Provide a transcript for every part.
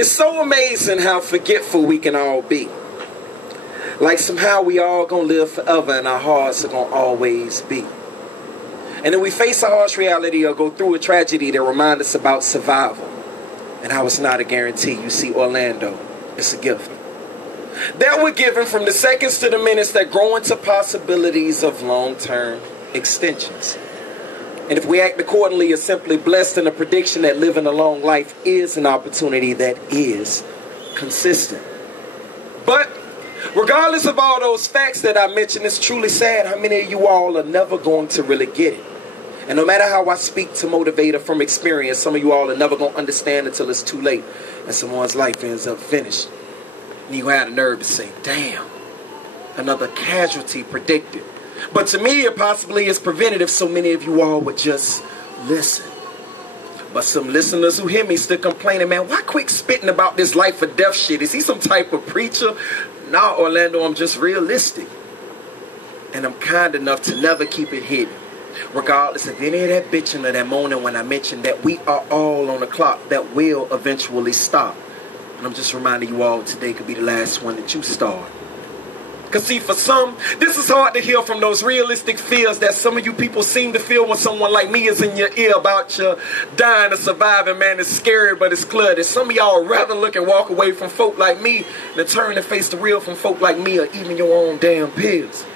It's so amazing how forgetful we can all be. Like somehow we all gonna live forever and our hearts are gonna always beat. And then we face a harsh reality or go through a tragedy that reminds us about survival and how it's not a guarantee. You see, Orlando, it's a gift that we're given from the seconds to the minutes that grow into possibilities of long-term extensions. And if we act accordingly, are simply blessed in the prediction that living a long life is an opportunity that is consistent. But regardless of all those facts that I mentioned, it's truly sad how many of you all are never going to really get it. And no matter how I speak to motivate or from experience, some of you all are never going to understand until it's too late and someone's life ends up finished. And you have the nerve to say, damn, another casualty predicted. But to me, it possibly is preventative if so many of you all would just listen. But some listeners who hear me still complaining, man, why quick spitting about this life or death shit? Is he some type of preacher? Nah, Orlando, I'm just realistic. And I'm kind enough to never keep it hidden. Regardless of any of that bitching or that moaning when I mentioned that we are all on a clock that will eventually stop. And I'm just reminding you all today could be the last one that you start. Because see, for some, this is hard to hear from those realistic fears that some of you people seem to feel when someone like me is in your ear about your dying or surviving. Man, it's scary, but it's clear that some of y'all rather look and walk away from folk like me than turn and face the real from folk like me or even your own damn peers.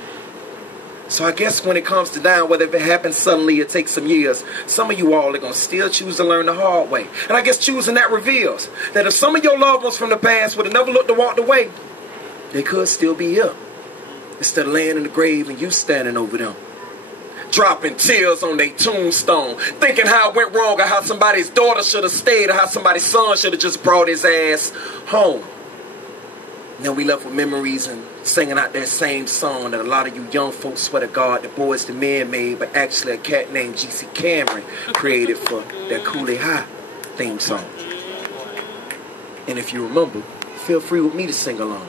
So I guess when it comes to dying, whether if it happens suddenly or takes some years, some of you all are going to still choose to learn the hard way. And I guess choosing that reveals that if some of your loved ones from the past would have never looked or walked away, they could still be here. Instead of laying in the grave and you standing over them, dropping tears on their tombstone, thinking how it went wrong or how somebody's daughter should have stayed or how somebody's son should have just brought his ass home. And then we left with memories and singing out that same song that a lot of you young folks swear to God the Boys the Men made, but actually a cat named G.C. Cameron created for that Coolie High theme song. And if you remember, feel free with me to sing along.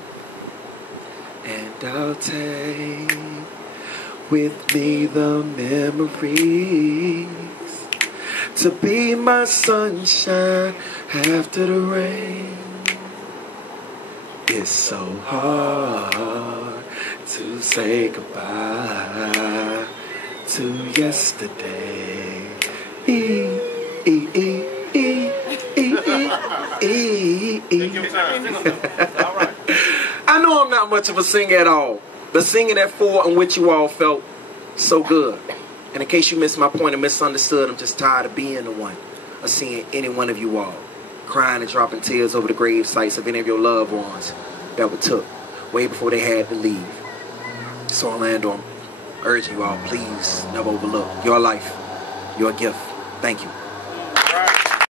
And I'll take with me the memories to be my sunshine after the rain. It's so hard to say goodbye to yesterday. I know I'm not much of a singer at all, but singing that for and which you all felt so good. And in case you missed my point and misunderstood, I'm just tired of being the one, of seeing any one of you all crying and dropping tears over the grave sites of any of your loved ones that were took way before they had to leave. So Orlando, I'm urging you all, please never overlook your life, your gift. Thank you.